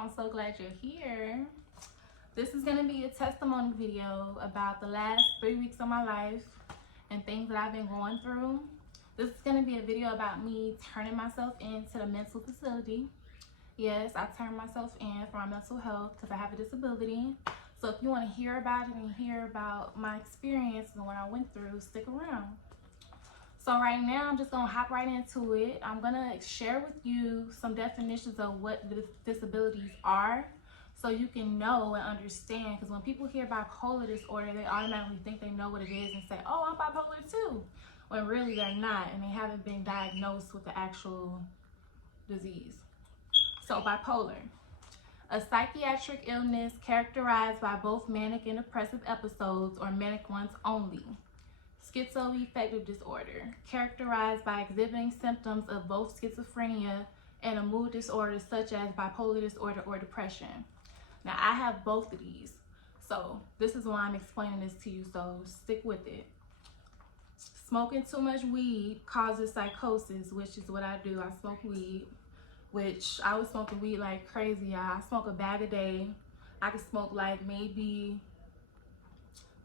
I'm so glad you're here. This is going to be a testimony video about the last 3 weeks of my life and things that I've been going through. This is going to be a video about me turning myself into the mental facility. Yes, I turned myself in for my mental health because I have a disability. So if you want to hear about it and hear about my experience and what I went through, stick around. So right now, I'm just going to hop right into it. I'm going to share with you some definitions of what disabilities are so you can know and understand. Because when people hear bipolar disorder, they automatically think they know what it is and say, oh, I'm bipolar too. When really they're not, and they haven't been diagnosed with the actual disease. So bipolar, a psychiatric illness characterized by both manic and depressive episodes or manic ones only. Schizoaffective disorder, characterized by exhibiting symptoms of both schizophrenia and a mood disorder such as bipolar disorder or depression. Now, I have both of these, so this is why I'm explaining this to you, so stick with it. Smoking too much weed causes psychosis, which is what I do. I smoke weed, which I was smoking weed like crazy, y'all. I smoke a bag a day. I could smoke like maybe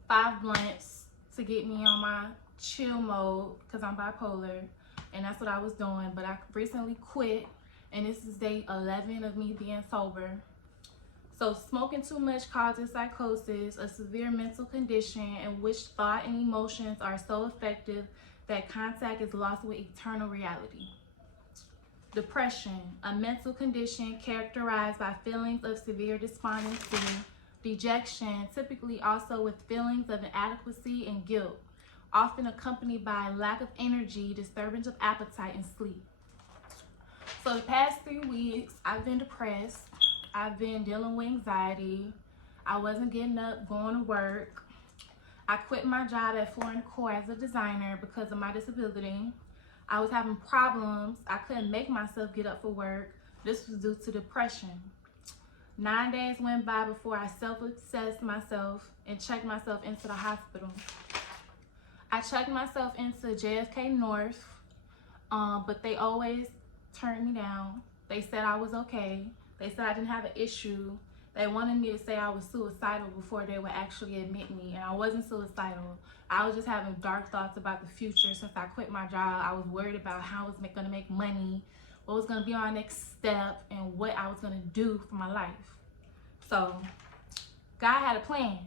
5 blunts to get me on my chill mode because I'm bipolar, and that's what I was doing. But I recently quit, and this is day 11 of me being sober. So smoking too much causes psychosis, a severe mental condition in which thought and emotions are so effective that contact is lost with eternal reality. Depression, a mental condition characterized by feelings of severe despondency, dejection, typically also with feelings of inadequacy and guilt, often accompanied by lack of energy, disturbance of appetite, and sleep. So the past 3 weeks, I've been depressed. I've been dealing with anxiety. I wasn't getting up, going to work. I quit my job at Floor & Decor as a designer because of my disability. I was having problems. I couldn't make myself get up for work. This was due to depression. 9 days went by before I self-assessed myself and checked myself into the hospital. I checked myself into JFK North, but they always turned me down. They said I was okay. They said I didn't have an issue. They wanted me to say I was suicidal before they would actually admit me, and I wasn't suicidal. I was just having dark thoughts about the future. Since I quit my job, I was worried about how I was going to make money, what was going to be our next step, and what I was going to do for my life. So God had a plan.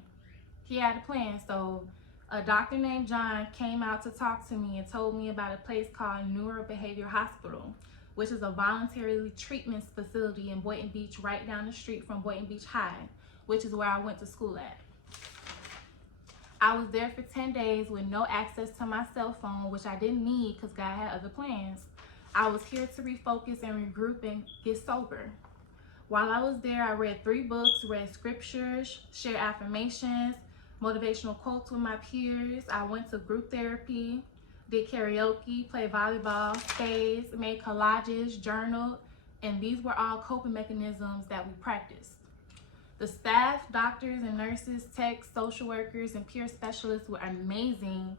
He had a plan. So a doctor named John came out to talk to me and told me about a place called Neurobehavioral Hospital, which is a voluntary treatment facility in Boynton Beach, right down the street from Boynton Beach High, which is where I went to school at. I was there for 10 days with no access to my cell phone, which I didn't need because God had other plans. I was here to refocus and regroup and get sober. While I was there, I read 3 books, read scriptures, shared affirmations, motivational quotes with my peers. I went to group therapy, did karaoke, played volleyball, spades, made collages, journaled, and these were all coping mechanisms that we practiced. The staff, doctors and nurses, techs, social workers, and peer specialists were amazing.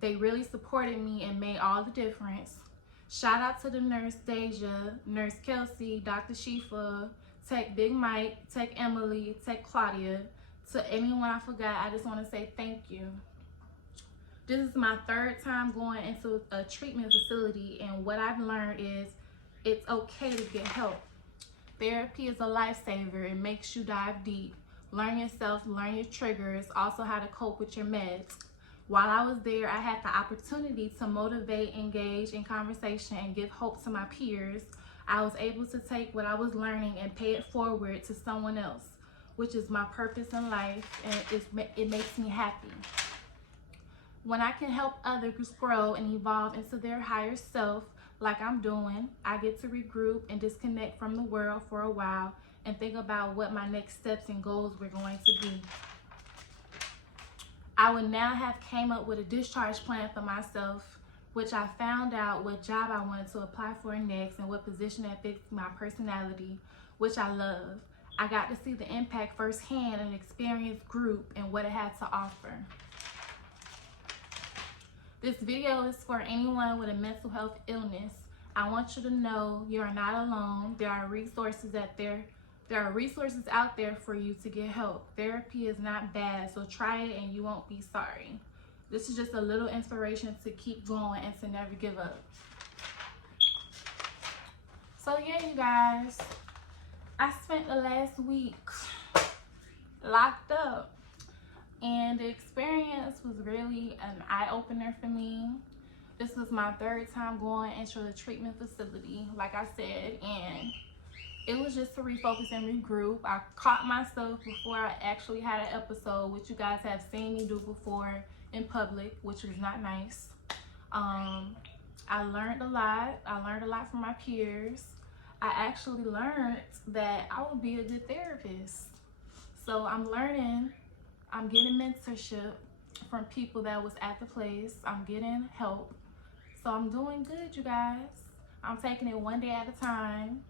They really supported me and made all the difference. Shout out to the nurse Deja, nurse Kelsey, Dr. Shifa, Tech Big Mike, Tech Emily, Tech Claudia. To anyone I forgot, I just want to say thank you. This is my 3rd time going into a treatment facility, and what I've learned is it's okay to get help. Therapy is a lifesaver. It makes you dive deep, learn yourself, learn your triggers, also how to cope with your meds. While I was there, I had the opportunity to motivate, engage in conversation, and give hope to my peers. I was able to take what I was learning and pay it forward to someone else, which is my purpose in life, and it makes me happy. When I can help others grow and evolve into their higher self, like I'm doing, I get to regroup and disconnect from the world for a while and think about what my next steps and goals were going to be. I would now have came up with a discharge plan for myself, which I found out what job I wanted to apply for next and what position that fits my personality, which I love. I got to see the impact firsthand and experience group and what it had to offer. This video is for anyone with a mental health illness. I want you to know you are not alone. There are resources There are resources out there for you to get help. Therapy is not bad, so try it and you won't be sorry. This is just a little inspiration to keep going and to never give up. So yeah, you guys, I spent the last week locked up, and the experience was really an eye-opener for me. This was my 3rd time going into a treatment facility, like I said, and it was just to refocus and regroup. I caught myself before I actually had an episode, which you guys have seen me do before in public, which was not nice. I learned a lot. I learned a lot from my peers. I actually learned that I would be a good therapist. So I'm learning, I'm getting mentorship from people that was at the place. I'm getting help. So I'm doing good, you guys. I'm taking it one day at a time,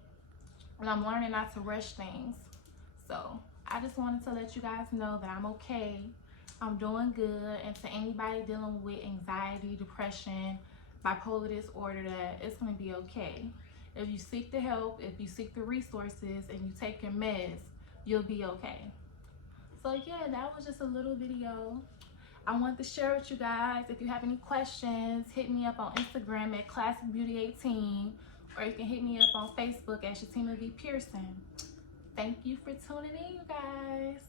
and I'm learning not to rush things. So I just wanted to let you guys know that I'm okay. I'm doing good. And to anybody dealing with anxiety, depression, bipolar disorder, that it's going to be okay. If you seek the help, if you seek the resources, and you take your meds, you'll be okay. So yeah, that was just a little video I want to share with you guys. If you have any questions, hit me up on Instagram at ClassicBeauty18, or you can hit me up on Facebook at Shatima V. Pearson. Thank you for tuning in, you guys.